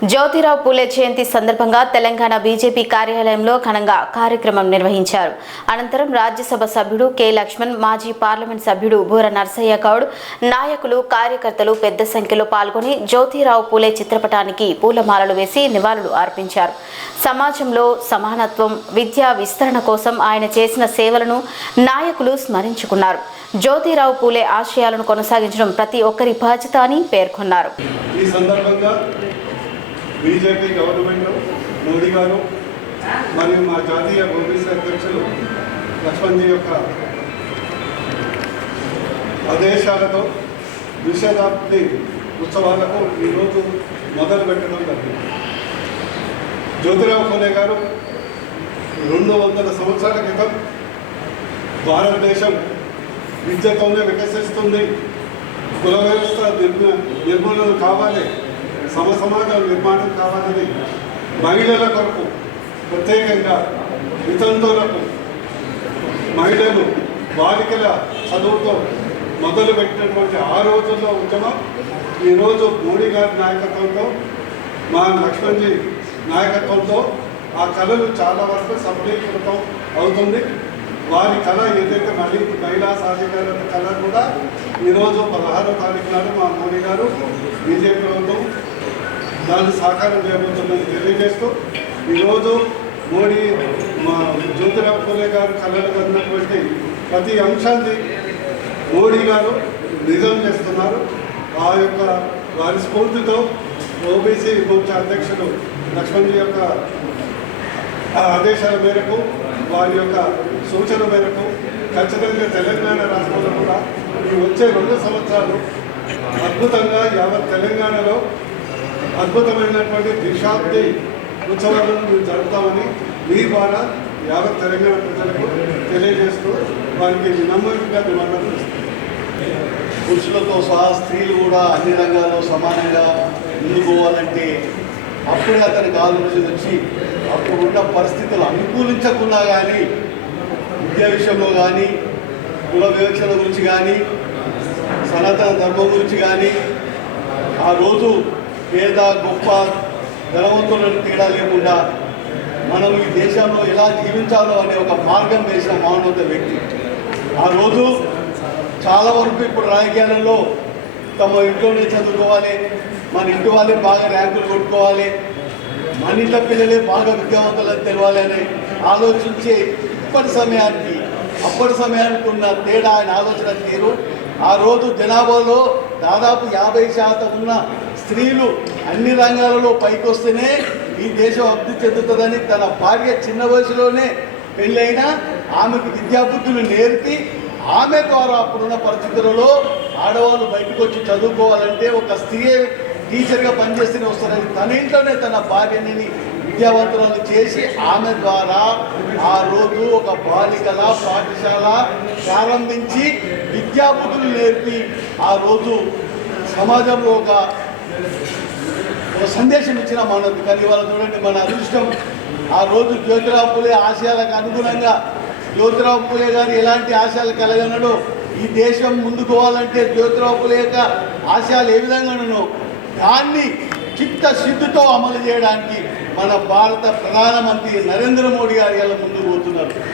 జ్యోతిరావు పూలే జయంతి సందర్భంగా తెలంగాణ బీజేపీ కార్యాలయంలో ఘనంగా కార్యక్రమం నిర్వహించారు. అనంతరం రాజ్యసభ సభ్యుడు కె లక్ష్మణ్, మాజీ పార్లమెంట్ సభ్యుడు బూర నర్సయ్య గౌడ్, నాయకులు, కార్యకర్తలు పెద్ద సంఖ్యలో పాల్గొని జ్యోతిరావు పూలే చిత్రపటానికి పూలమాలలు వేసి నివాళులు అర్పించారు. సమాజంలో సమానత్వం, విద్యా విస్తరణ కోసం ఆయన చేసిన సేవలను నాయకులు స్మరించుకున్నారు. జ్యోతిరావు పూలే ఆశయాలను కొనసాగించడం ప్రతి ఒక్కరి బాధ్యత అని పేర్కొన్నారు. బీజేపీ గవర్నమెంట్ మోడీ గారు మరియు మా జాతీయ ఓబీసీ అధ్యక్షులు లక్ష్మణ్జీ యొక్క ఆదేశాలతో ద్విశతాబ్ది ఉత్సవాలకు ఈరోజు మొదలు పెట్టడం జరిగింది. జ్యోతిరావు పూలే గారు 200 సంవత్సరాల క్రితం భారతదేశం విద్యతోనే వికసిస్తుంది, కుల వ్యవస్థ నిర్మూలన కావాలి, సమాజ నిర్మాణం కావాలని మహిళల కొరకు ప్రత్యేకంగా వితంతువులకు మహిళలు బాలికల చదువుతో మొదలుపెట్టినటువంటి ఆ రోజుల్లో ఉద్యమం ఈరోజు మోడీ గారి నాయకత్వంతో, మా లక్ష్మణ్జీ నాయకత్వంతో ఆ కళలు చాలా వరకు సఫలీకృతం అవుతుంది. వారి కళ ఏదైతే మహిళా సాధికారత కళ కూడా ఈరోజు 16వ తారీఖు నాడు మా మోడీ గారు బీజేపీ ప్రభుత్వం దాన్ని సాకారం చేయబోతుందని తెలియజేస్తూ ఈరోజు మోడీ మా జ్యోతిరావు పూలే గారు కళలు కన్నటువంటి ప్రతి అంశాన్ని మోడీ గారు నిజం చేస్తున్నారు. ఆ యొక్క వారి స్ఫూర్తితో ఓబీసీ మోర్చా అధ్యక్షుడు లక్ష్మణ్జీ యొక్క ఆదేశాల మేరకు, వారి యొక్క సూచన మేరకు ఖచ్చితంగా తెలంగాణ రాష్ట్రంలో కూడా ఈ వచ్చే 2 సంవత్సరాలు అద్భుతంగా యావత్ తెలంగాణలో అద్భుతమైనటువంటి దశాబ్ది ఉత్సవాలను మేము జరుపుతామని మీ ద్వారా యావత్ తెలంగాణ ప్రజలకు తెలియజేస్తూ వారికి వినమ్రంగా నివాళులు ఇస్తాం. పురుషులతో సహా స్త్రీలు కూడా అన్ని రంగాల్లో సమానంగా ముందుకోవాలంటే అప్పుడే అతనికి ఆలోచన వచ్చి అప్పుడు ఉన్న పరిస్థితులు అనుకూలించకున్నా కానీ విద్యా విషయంలో కానీ, కుల వివక్షల గురించి కానీ, సనాతన ధర్మం గురించి కానీ, ఆ రోజు పేద గొప్ప ధనవంతులను తేడా లేకుండా మనం ఈ దేశంలో ఎలా జీవించాలో అనే ఒక మార్గం వేసిన మహోన్నత వ్యక్తి. ఆ రోజు చాలా వరకు ఇప్పుడు రాజకీయాలలో తమ ఇంట్లోనే చదువుకోవాలి, మన ఇంటి వాళ్ళే బాగా ర్యాంకులు కొట్టుకోవాలి, మన ఇంట్లో పిల్లలే బాగా విద్యావంతులని తెలవాలి అని ఆలోచించే అప్పటి సమయానికి ఉన్న తేడా ఆయన ఆలోచన తీరు. ఆ రోజు జనాభాలో దాదాపు 50% ఉన్న స్త్రీలు అన్ని రంగాలలో పైకి వస్తేనే ఈ దేశం అభివృద్ధి చెందుతుందని తన భార్య చిన్న వయసులోనే పెళ్ళైనా ఆమెకు విద్యాబుద్ధులు నేర్పి ఆమె ద్వారా అప్పుడున్న పరిస్థితులలో ఆడవాళ్ళు బయటకు వచ్చి చదువుకోవాలంటే ఒక స్త్రీ టీచర్గా పనిచేస్తూనే వస్తారని తన ఇంట్లోనే తన భార్యని విద్యావంతులను చేసి ఆమె ద్వారా ఆ రోజు ఒక బాలికల పాఠశాల ప్రారంభించి విద్యాబుద్ధులు నేర్పి ఆ రోజు సమాజంలో ఒక సందేశం ఇచ్చిన మనది. కానీ ఇవాళ చూడండి, మన అదృష్టం ఆ రోజు జ్యోతిరావు పూలే ఆశయాలకు అనుగుణంగా జ్యోతిరావు పూలే గారు ఎలాంటి ఆశయాలు కలగనడో ఈ దేశం ముందుకోవాలంటే జ్యోతిరావు పూలే యొక్క ఆశయాలు ఏ విధంగా ఉన్నాయో దాన్ని చిత్తశుద్ధితో అమలు చేయడానికి మన భారత ప్రధానమంత్రి నరేంద్ర మోడీ గారు ఇలా ముందుకు పోతున్నారు.